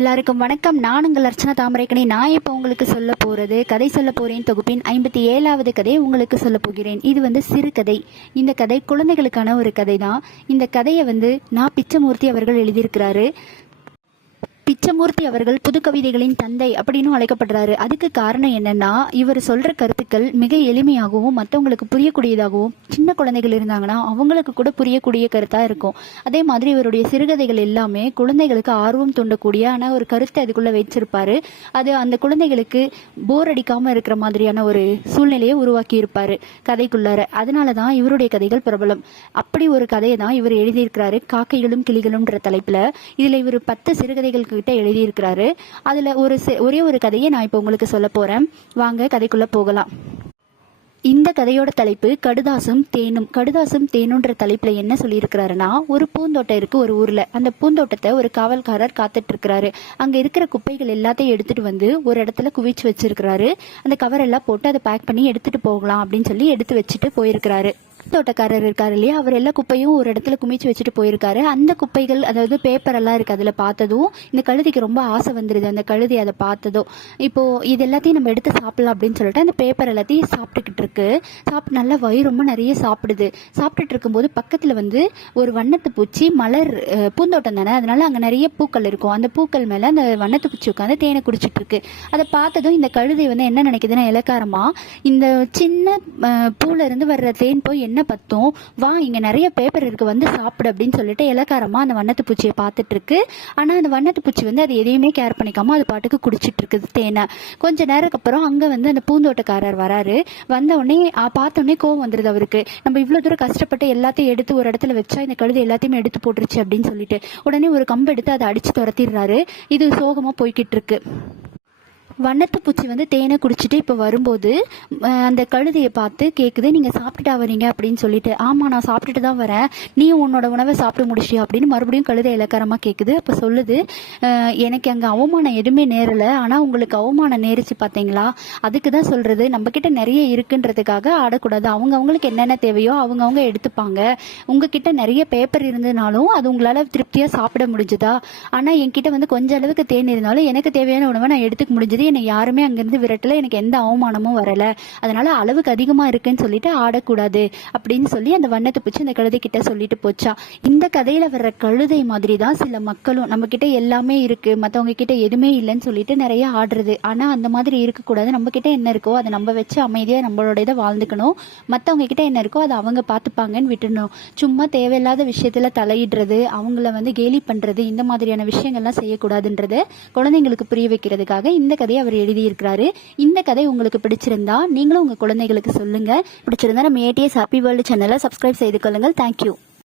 எல்லாருக்கும் வணக்கம். நான் உங்கள் அர்ச்சனா தாமரைக்கணி. நான் இப்போ உங்களுக்கு சொல்ல போகிறது கதை சொல்ல போகிறேன் தொகுப்பின் 57வது கதை உங்களுக்கு சொல்ல போகிறேன். இது சிறுகதை. இந்த கதை குழந்தைகளுக்கான ஒரு கதை தான். இந்த கதையை நான் பிச்சமூர்த்தி அவர்கள் எழுதியிருக்கிறாரு. பிச்சமூர்த்தி அவர்கள் புது கவிதைகளின் தந்தை அப்படின்னு அழைக்கப்படுறாரு. அதுக்கு காரணம் என்னன்னா, இவர் சொல்ற கருத்துக்கள் மிக எளிமையாகவும் மற்றவங்களுக்கு புரியக்கூடியதாகவும், சின்ன குழந்தைகள் இருந்தாங்கன்னா அவங்களுக்கு கூட புரியக்கூடிய கருத்தா இருக்கும். அதே மாதிரி இவருடைய சிறுகதைகள் எல்லாமே குழந்தைகளுக்கு ஆர்வம் தூண்டக்கூடிய ஆனால் ஒரு கருத்தை அதுக்குள்ள வச்சிருப்பாரு. அது அந்த குழந்தைகளுக்கு போர் அடிக்காம இருக்கிற மாதிரியான ஒரு சூழ்நிலையை உருவாக்கி இருப்பாரு கதைக்குள்ளார. அதனாலதான் இவருடைய கதைகள் பிரபலம். அப்படி ஒரு கதையை தான் இவர் எழுதியிருக்கிறாரு, காக்கைகளும் கிளிகளும்ன்ற தலைப்புல. இதுல இவர் 10 சிறுகதைகள் கிட்ட எழுதியிருக்கிறாரு. அதுல ஒரே ஒரு கதையை நான் இப்போ உங்களுக்கு சொல்ல போறேன். வாங்க கதைக்குள்ள போகலாம். இந்த கதையோட தலைப்பு கடுதாசும் தேனும். கடுதாசும் தேனுன்ற தலைப்புல என்ன சொல்லியிருக்கிறாருன்னா, ஒரு பூந்தோட்டம் இருக்கு ஒரு ஊர்ல. அந்த பூந்தோட்டத்தை ஒரு காவல்காரர் காத்துட்டு இருக்கிறாரு. அங்க இருக்கிற குப்பைகள் எல்லாத்தையும் எடுத்துட்டு ஒரு இடத்துல குவிச்சு வச்சிருக்கிறாரு. அந்த கவர் எல்லாம் போட்டு அதை பேக் பண்ணி எடுத்துட்டு போகலாம் அப்படின்னு சொல்லி எடுத்து வச்சுட்டு போயிருக்கிறாரு. தோட்டக்காரர் இருக்காரு இல்லையா, அவர் எல்லா குப்பையும் ஒரு இடத்துல குமிச்சு வச்சுட்டு போயிருக்காரு. அந்த குப்பைகள், அதாவது பேப்பர் எல்லாம் இருக்கு, அதுல பார்த்ததும் இந்த கழுதைக்கு ரொம்ப ஆசை வந்துருது. அந்த கழுதை அதை பார்த்ததும், இப்போ இது எல்லாத்தையும் நம்ம எடுத்து சாப்பிடலாம் அப்படின்னு சொல்லிட்டு அந்த பேப்பர் எல்லாத்தையும் சாப்பிட்டுக்கிட்டு இருக்கு. நல்லா வயிறு ரொம்ப நிறைய சாப்பிடுது. சாப்பிட்டுட்டு இருக்கும்போது பக்கத்துல ஒரு வண்ணத்து பூச்சி மலர், பூந்தோட்டம் தானே, அதனால அங்க நிறைய பூக்கள் இருக்கும். அந்த பூக்கள் மேல அந்த வண்ணத்து பூச்சி உட்காந்து தேனை குடிச்சிட்டு இருக்கு. அதை பார்த்ததும் இந்த கழுதை என்ன நினைக்குதுன்னா, இலக்காரமா இந்த சின்ன பூல இருந்து வர்ற தேன் போய் என்ன பத்தும், வா இங்க நிறைய பேப்பர் இருக்கு சாப்பிடு அப்படின்னு சொல்லிட்டு இலக்காரமா அந்த வண்ணத்து பூச்சியை பார்த்துட்டு இருக்கு. ஆனா அந்த வண்ணத்து பூச்சி அது எதையுமே கேர் பண்ணிக்காம அது பாட்டுக்கு குடிச்சிட்டு இருக்குது தேனை. கொஞ்ச நேரத்துக்கு அப்புறம் அங்க அந்த பூந்தோட்டக்காரர் வராரு. வந்த உடனே பார்த்த உடனே கோவம் வந்துருது அவருக்கு. நம்ம இவ்வளவு தூரம் கஷ்டப்பட்டு எல்லாத்தையும் எடுத்து ஒரு இடத்துல வச்சா இந்த கழுதை எல்லாத்தையுமே எடுத்து போட்டுருச்சு அப்படின்னு சொல்லிட்டு உடனே ஒரு கம்பு எடுத்து அதை அடிச்சு துரத்திடுறாரு. இது சோகமா போய்கிட்டு இருக்கு. வண்ணத்து பூச்சி தேனை குடிச்சிட்டு இப்போ வரும்போது அந்த கழுதையை பார்த்து கேட்குது, நீங்கள் சாப்பிட்டுட்டா வரீங்க அப்படின்னு சொல்லிட்டு. ஆமாம், நான் சாப்பிட்டுட்டு தான் வரேன், நீ உன்னோட உணவை சாப்பிட்டு முடிச்சியா அப்படின்னு மறுபடியும் கழுதை இலக்காரமாக கேட்குது. அப்போ சொல்லுது, எனக்கு அங்கே அவமானம் எதுவுமே நேரலை, ஆனால் உங்களுக்கு அவமானம் நேரிச்சு பார்த்தீங்களா, அதுக்கு தான் சொல்கிறது, நம்மக்கிட்ட நிறைய இருக்குன்றதுக்காக ஆடக்கூடாது. அவங்களுக்கு என்னென்ன தேவையோ அவங்க எடுத்துப்பாங்க. உங்ககிட்ட நிறைய பேப்பர் இருந்ததுனாலும் அது உங்களால் திருப்தியாக சாப்பிட முடிஞ்சுதா, ஆனால் என்கிட்ட கொஞ்சம் அளவுக்கு தேன் இருந்தாலும் எனக்கு தேவையான உணவை நான் எடுத்துக்க முடிஞ்சது. என்னை யாருமே அங்கிருந்து விரட்டல, எனக்கு எந்த அவமானமும் வரல, அதனால அளவுக்கு அதிகமா இருக்குன்னு சொல்லிட்டு ஆடக்கூடாது அப்படின்னு சொல்லி அந்த வண்ணத்தை பூச்சி அந்த கழுதை கிட்ட சொல்லிட்டு போச்சா. இந்த கதையில வர்ற கழுதை மாதிரி தான் சில மக்களும், நம்ம கிட்ட எல்லாமே இருக்கு, மத்தவங்க கிட்ட எதுவுமே இல்லைன்னு சொல்லிட்டு நிறைய ஆடுறது. ஆனா அந்த மாதிரி இருக்கக்கூடாது. நம்ம கிட்ட என்ன இருக்கோ அதை நம்ம வச்சு அமைதியா நம்மளோட இதை வாழ்ந்துக்கணும். மத்தவங்க கிட்ட என்ன இருக்கோ அதை அவங்க பாத்துப்பாங்கன்னு விட்டுடணும். சும்மா தேவையில்லாத விஷயத்துல தலையிடுறது, அவங்கள கேலி பண்றது, இந்த மாதிரியான விஷயங்கள்லாம் செய்யக்கூடாதுன்றது குழந்தைங்களுக்கு புரிய வைக்கிறதுக்காக இந்த கதையை அவர் எழுதியிருக்கிறாரு. இந்த கதை உங்களுக்கு பிடிச்சிருந்தா நீங்களும் உங்க குழந்தைகளுக்கு சொல்லுங்க. பிடிச்சிருந்தா நம்ம ATS ஹாப்பி வேர்ல்டு சேனலை சப்ஸ்கிரைப் செய்து கொள்ளுங்கள். தேங்க்யூ.